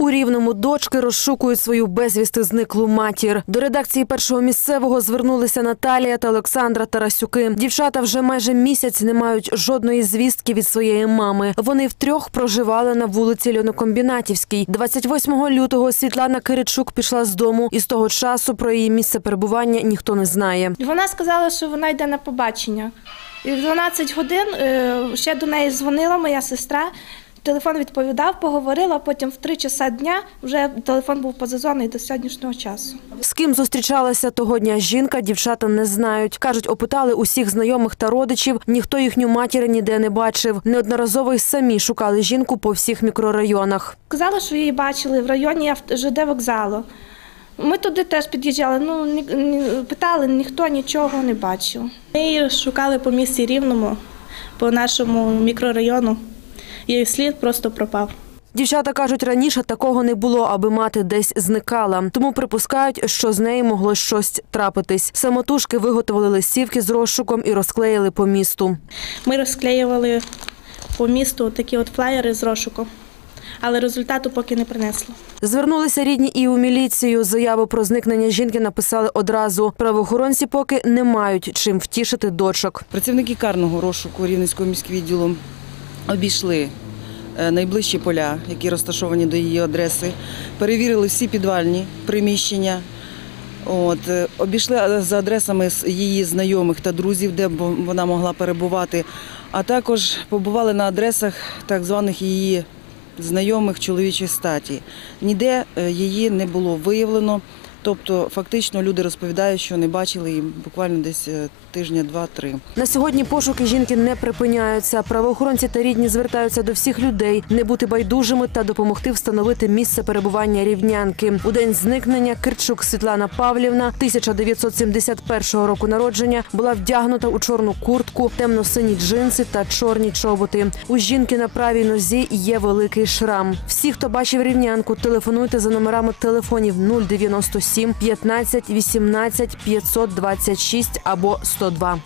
У рівному дочки розшукують свою безвісти зниклу матір. До редакції першого місцевого звернулися Наталія та Олександра Тарасюки. Дівчата вже майже місяць не мають жодної звістки від своєї мами. Вони втрьох проживали на вулиці Льонокомбінатівській. 28 лютого Світлана Киричук пішла з дому, і з того часу про її місце перебування ніхто не знає. Вона сказала, що вона йде на побачення. І в 12 годин е, ще до неї дзвонила моя сестра. Телефон відповідав, поговорила. Потім в 3 часа дня вже телефон був позазонний до сьогоднішнього часу. З ким зустрічалася того дня жінка, дівчата не знають. Кажуть, опитали усіх знайомих та родичів. Ніхто їхню матір ніде не бачив. Неодноразово й самі шукали жінку по всіх мікрорайонах. Сказала, що її бачили в районі ЖД вокзалу. Ми туди теж під'їжджали. Ну ні, ні- питали, ніхто нічого не бачив. Ми її шукали по місті Рівному, по нашому мікрорайону. Її слід просто пропав. Дівчата кажуть, раніше такого не було, аби мати десь зникала. Тому припускають, що з нею могло щось трапитись. Самотужки виготовили листівки з розшуком і розклеїли по місту. Ми розклеювали по місту такі от флаєри з розшуку, але результату поки не принесло. Звернулися рідні і у міліцію. Заяву про зникнення жінки написали одразу. Правоохоронці поки не мають чим втішити дочок. Працівники карного розшуку Рівненського міськвідділу обійшли е, найближчі поля, які розташовані до її адреси, перевірили всі підвальні приміщення. От, е, обійшли е, за адресами її знайомих та друзів, де вона могла перебувати, а також побували на адресах так званих її знайомих чоловічої статі. Ніде її не було виявлено. Тобто, фактично, люди розповідають, що не бачили її буквально десь е, тижня, два-три. На сьогодні пошуки жінки не припиняються. Правоохоронці та рідні звертаються до всіх людей не бути байдужими та допомогти встановити місце перебування рівнянки. У день зникнення Кирчук Світлана Павлівна 1971 року народження була вдягнута у чорну куртку, темно-сині джинси та чорні чоботи. У жінки на правій нозі є великий шрам. Всі, хто бачив рівнянку, телефонуйте за номерами телефонів 097 15 18 526 або 102.